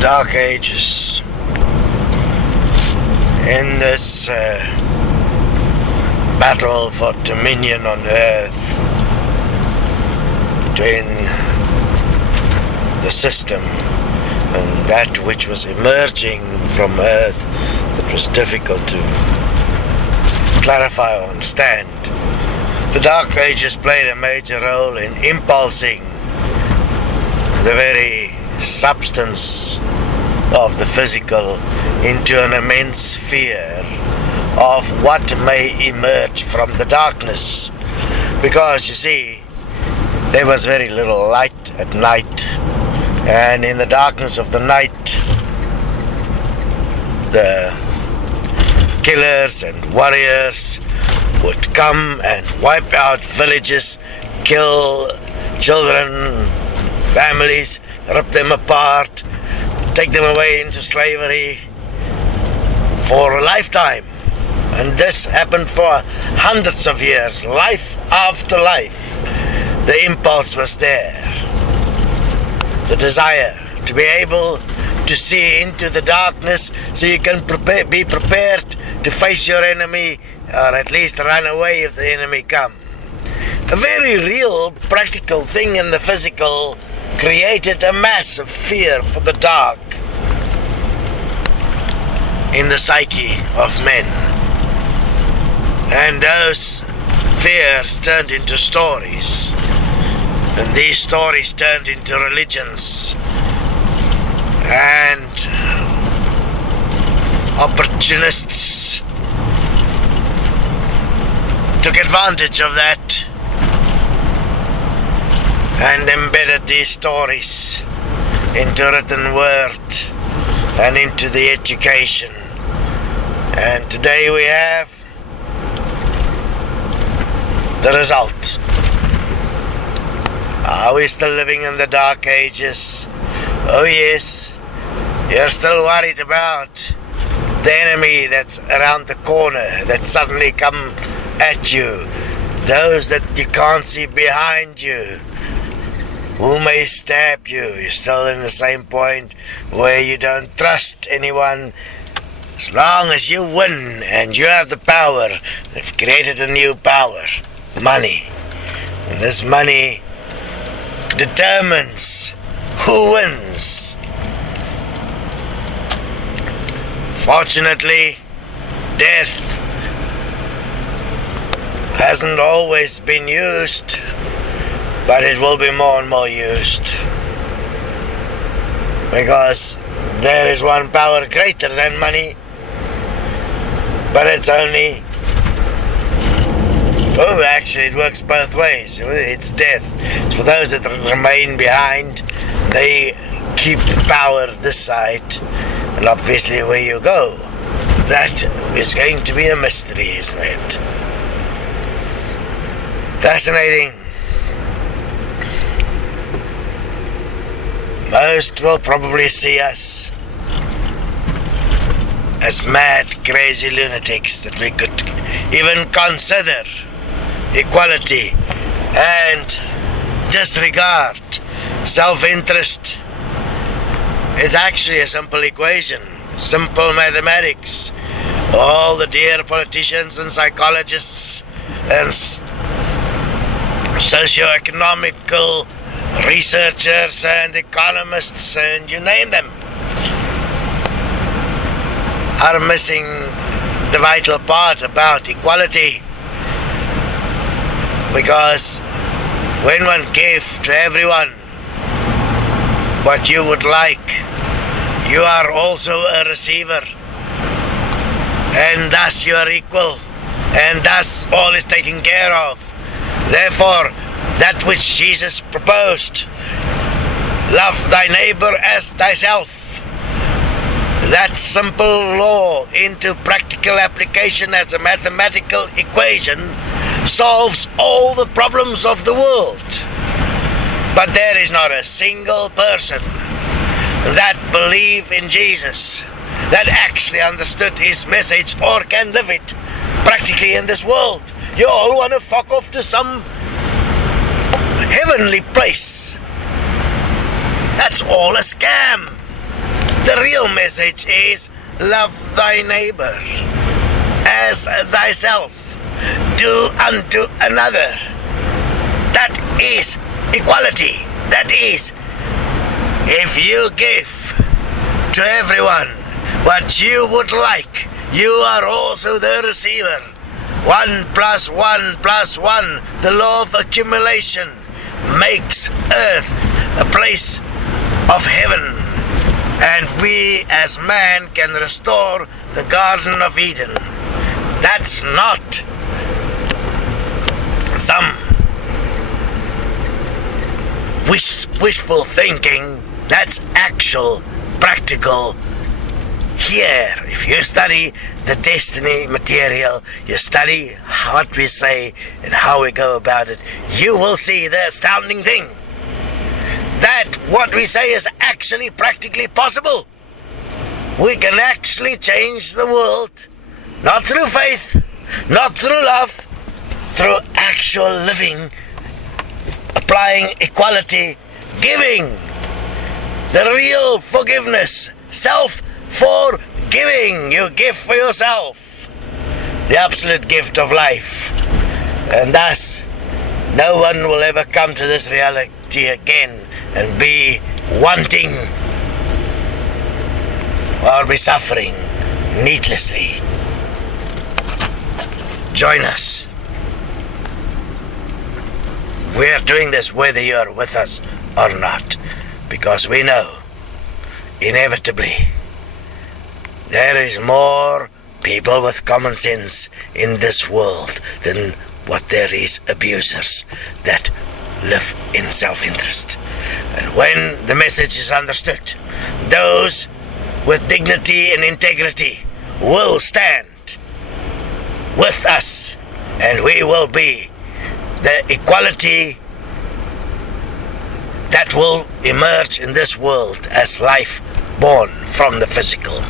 Dark Ages. In this battle for dominion on earth between the system and that which was emerging from earth that was difficult to clarify or understand, the Dark Ages played a major role in impulsing the very substance of the physical into an immense fear of what may emerge from the darkness. Because you see, there was very little light at night, and in the darkness of the night, the killers and warriors would come and wipe out villages, kill children, families, rip them apart, take them away into slavery for a lifetime. And this happened for hundreds of years, life after life. The impulse was there, the desire to be able to see into the darkness so you can be prepared to face your enemy, or at least run away if the enemy come. A very real, practical thing in the physical created a massive fear for the dark in the psyche of men. And those fears turned into stories. And these stories turned into religions. And opportunists took advantage of that and embedded these stories into written word and into the education. And today we have the result. Are we still living in the Dark Ages? Oh yes, you're still worried about the enemy that's around the corner that suddenly come at you, those that you can't see behind you, who may stab you. You're still in the same point where you don't trust anyone. As long as you win and you have the power, they've created a new power, money. And this money determines who wins. Fortunately, death hasn't always been used, but it will be more and more used. Because there is one power greater than money, but it's only... Oh, actually it works both ways. It's death. It's for those that remain behind. They keep the power this side. And obviously where you go, that is going to be a mystery, isn't it? Fascinating. Most will probably see us as mad, crazy lunatics that we could even consider equality and disregard self-interest. It's actually a simple equation, simple mathematics. All the dear politicians and psychologists and socio-economical researchers and economists and you name them are missing the vital part about equality. Because when one gave to everyone what you would like, you are also a receiver, and thus you are equal, and thus all is taken care of. Therefore, that which Jesus proposed, love thy neighbor as thyself, that simple law into practical application as a mathematical equation solves all the problems of the world. But there is not a single person that believe in Jesus, that actually understood his message or can live it practically in this world. You all want to fuck off to some heavenly place. That's all a scam. The real message is love thy neighbor as thyself. Do unto another. That is equality. That is, if you give to everyone what you would like, you are also the receiver. 1 + 1 + 1, the law of accumulation, makes earth a place of heaven. And we as man can restore the Garden of Eden. That's not some wishful thinking. That's actual, practical. Here, if you study the Desteni material, you study what we say and how we go about it, you will see the astounding thing. That what we say is actually practically possible. We can actually change the world, not through faith, not through love, through actual living, applying equality, giving, the real forgiveness, self-forgiving. You give for yourself, the absolute gift of life. And thus, no one will ever come to this reality again and be wanting or be suffering needlessly. Join us. We are doing this whether you are with us or not, because we know, inevitably, there is more people with common sense in this world than what there is abusers that live in self-interest. And when the message is understood, those with dignity and integrity will stand with us, and we will be the equality that will emerge in this world as life born from the physical.